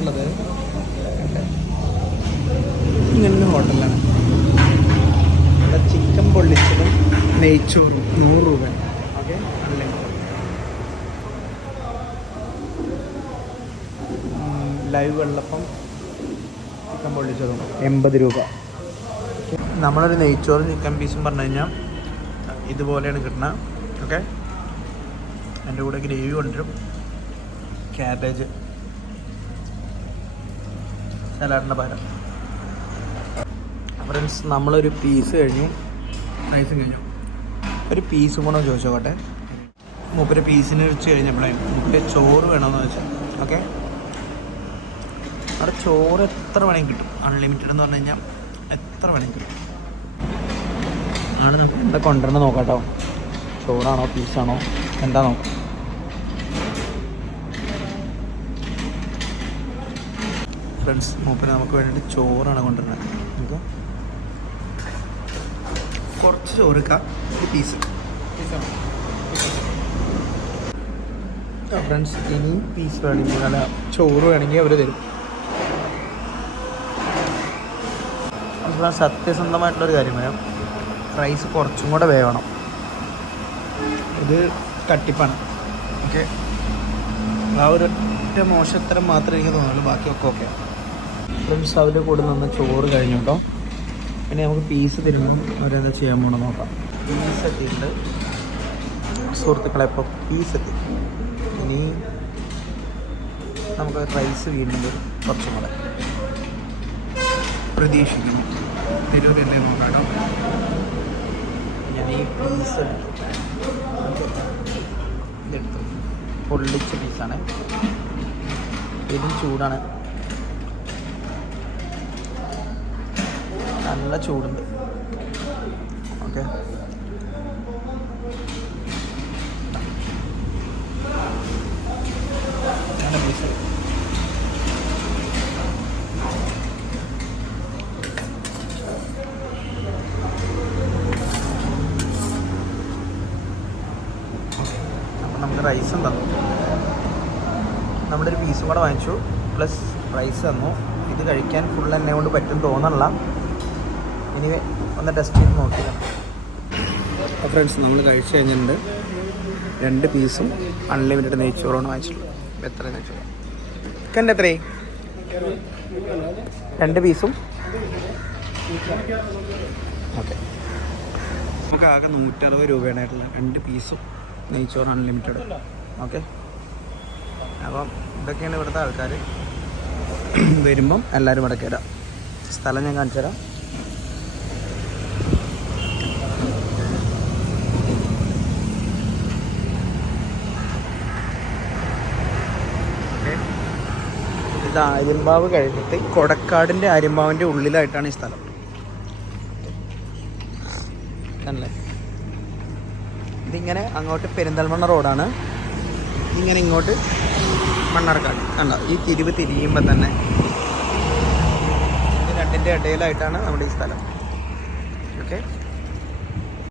വന്നിട്ടുള്ളത് ഇങ്ങനെ ഹോട്ടലാണ്. ഇവിടെ ചിക്കൻ പൊള്ളിച്ചതും നെയ്ച്ചോറും 100 രൂപ. ഓക്കെ, ലൈവ് വെള്ളപ്പം ചിക്കൻ പൊള്ളിച്ചതും 80 രൂപ. നമ്മളൊരു നെയ്ച്ചോറും ചിക്കൻ പീസും പറഞ്ഞു കഴിഞ്ഞാൽ ഇതുപോലെയാണ് കിട്ടുന്നത്. ഓക്കെ, എൻ്റെ കൂടെ ഗ്രേവി കൊണ്ടുവരും, ക്യാബേജ്, സലാഡിൻ്റെ പകരം. ഫ്രണ്ട്സ്, നമ്മളൊരു പീസ് കഴിഞ്ഞു, റൈസും കഴിഞ്ഞു. ഒരു പീസും കൂടെ ചോദിച്ചോട്ടെ. മൂപ്പര് പീസിന് വെച്ച് കഴിഞ്ഞപ്പോഴേ മൂപ്പര് ചോറ് വേണമെന്ന് വെച്ചാൽ ഓക്കെ, അവിടെ ചോറ് എത്ര വേണമെങ്കിൽ കിട്ടും. അൺലിമിറ്റഡ് എന്ന് പറഞ്ഞു കഴിഞ്ഞാൽ എത്ര വേണമെങ്കിൽ കിട്ടും. ആണ് നമുക്ക് എന്താ കൊണ്ടുവരണം നോക്കാം കേട്ടോ. ചോറാണോ പീസാണോ എന്താ നോക്കാം. ഫ്രണ്ട്സ്, മൂപ്പര് നമുക്ക് വേണ്ടിയിട്ട് ചോറാണ് കൊണ്ടുവരുന്നത്. നമുക്ക് കുറച്ച് ചോറ് വെക്കാം, ഒരു പീസ്. ഫ്രണ്ട്സ്, ഇനി പീസ് വേണമെങ്കിൽ അല്ല ചോറ് വേണമെങ്കിൽ അവർ തരും. സത്യസന്ധമായിട്ടുള്ളൊരു കാര്യം പറയാം, റൈസ് കുറച്ചും കൂടെ വേവണം. ഇത് കട്ടിപ്പാണ്. ഓക്കെ, ആ ഒരൊറ്റ മോശത്തരം മാത്രമേ എനിക്ക് തോന്നുള്ളൂ, ബാക്കിയൊക്കെ ഓക്കെ. ഫ്രണ്ട്സ്, അതിൻ്റെ കൂടെ നിന്ന് ചോറ് കഴിഞ്ഞു കേട്ടോ. പിന്നെ നമുക്ക് പീസ് തരുമ്പോൾ അവരെന്താ ചെയ്യാൻ പോകണം നോക്കാം. പീസ് എത്തിയിട്ടുണ്ട് സുഹൃത്തുക്കളെ. ഇപ്പോൾ പീസ് എത്തി. ഇനി നമുക്ക് റൈസ് വീണ്ടും കുറച്ചും കൂടെ പ്രതീക്ഷിക്കുന്നു. തിരുവല്ലേ നോക്കാം. ഞാൻ ഈ പീസ് ഇതെടുത്തു, പൊള്ളിച്ച പീസാണ്. ഇതും ചൂടാണ്, നല്ല ചൂടുണ്ട്. ഓക്കെ, നല്ല പീസ്. നമുക്ക് റൈസും തന്നു, നമ്മളൊരു പീസും കൂടെ വാങ്ങിച്ചു, പ്ലസ് റൈസ് തന്നു. ഇത് കഴിക്കാൻ ഫുൾ എന്നെ കൊണ്ട് പറ്റും തോന്നണില്ല. ഇനി ഒന്ന് ടെസ്റ്റ് ചെയ്ത് നോക്കിയില്ല. അപ്പോൾ ഫ്രണ്ട്സ്, നമ്മൾ കഴിച്ച് കഴിഞ്ഞിട്ടുണ്ട്. 2 പീസും അൺലിമിറ്റഡ് നെയ്ച്ചോറാണ് വാങ്ങിച്ചിട്ടുള്ളത്. എത്ര നെയ്ച്ചോറ് ചിക്കൻ്റെ എത്രയേ? 2 പീസും. ഓക്കെ, നമുക്ക് ആകെ 160 രൂപയാണ് ആയിട്ടുള്ള 2 പീസും നെയ്ച്ചോറ് അൺലിമിറ്റഡ്. ഓക്കെ, അപ്പം ഇതൊക്കെയാണ് ഇവിടുത്തെ ആൾക്കാർ. വരുമ്പം എല്ലാവരും ഇവിടെ കയറാം. സ്ഥലം ഞാൻ കാണിച്ചു തരാം. ഇത് ആര്യമ്പാവ് കഴിഞ്ഞിട്ട് കൊടക്കാടിൻ്റെ ആര്യമ്പാവിൻ്റെ ഉള്ളിലായിട്ടാണ് ഈ സ്ഥലം. അല്ലേ, ഇതിങ്ങനെ അങ്ങോട്ട് പെരിന്തൽമണ്ണ റോഡാണ്, ഇങ്ങനെ ഇങ്ങോട്ട് മണ്ണാർക്കാട്. കണ്ടോ, ഈ തിരിവ് തിരിയുമ്പോൾ തന്നെ ഇത് രണ്ടിൻ്റെ ഇടയിലായിട്ടാണ് നമ്മുടെ ഈ സ്ഥലം. ഓക്കെ.